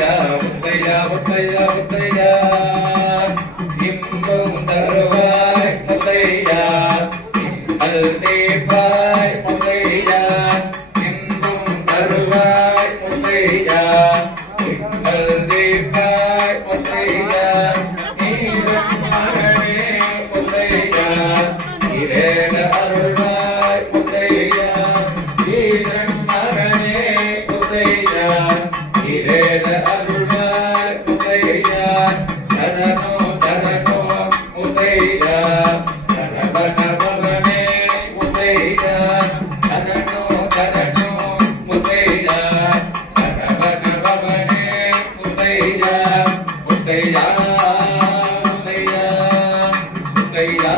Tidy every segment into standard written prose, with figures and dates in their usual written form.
முத்தையா முத்தையா முத்தையா முத்தையா இன்பம் தருவாய் முத்தையா தீபாய் முத்தையா இன்பம் தருவாய் முத்தையா தீபாய் முத்தையா நீசம் மகனே முத்தையா இரேட அருள்வாய் முத்தையா ஈசன் மகனே முத்தையா இரேட அருள்வாய் முத்தையா சரணோ சரணோ முத்தையா சரவண பவனே முத்தையா சரணோ சரணோ முத்தையா சரவண பவனே முத்தையா முத்தையா முத்தையா முத்தையா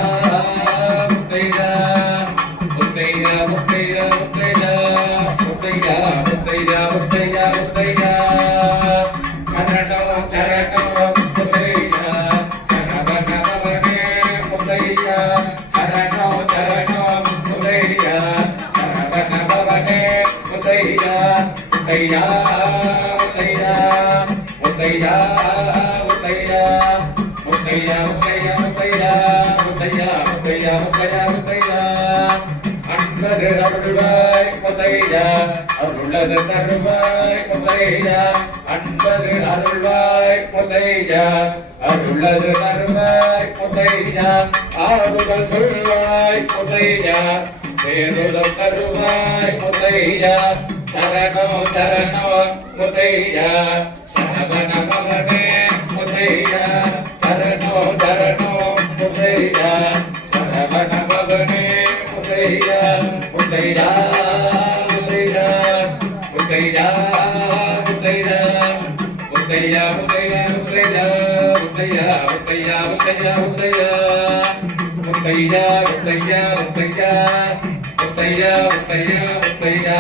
முத்தையா முத்தையா முத்தையா முத்தையா முத்தையா முத்தையா முத்தையா சரணோ சரணோ முத்தையா சரவண பவனே முத்தையா சரணோ சரணோ முத்தையா சரவண பவனே முத்தையா முத்தையா முத்தையா முத்தையா முத்தையா முத்தையா முத்தையா முத்தையா முத்தையா முத்தையா முத்தையா முத்தையா அன்பது அருள்வாய் முத்தையா அருளது தருவாய் முத்தையா அன்பது அருள்வாய் முத்தையா அருளது தருவாய் முத்தையா ஆடுதல் சொல்வாய் முத்தையா பேருதல் தருவாய் முத்தையா சரணோ சரணோ முத்தையா சரவண பவனே முத்தையா சரணோ சரணோ முத்தையா சரவண பவனே முத்தையா முத்தையா முத்தையா முத்தையா முத்தையா முத்தையா முத்தையா முத்தையா முத்தையா முத்தையா முத்தையா முத்தையா முத்தையா முத்தையா முத்தையா முத்தையா முத்தையா முத்தையா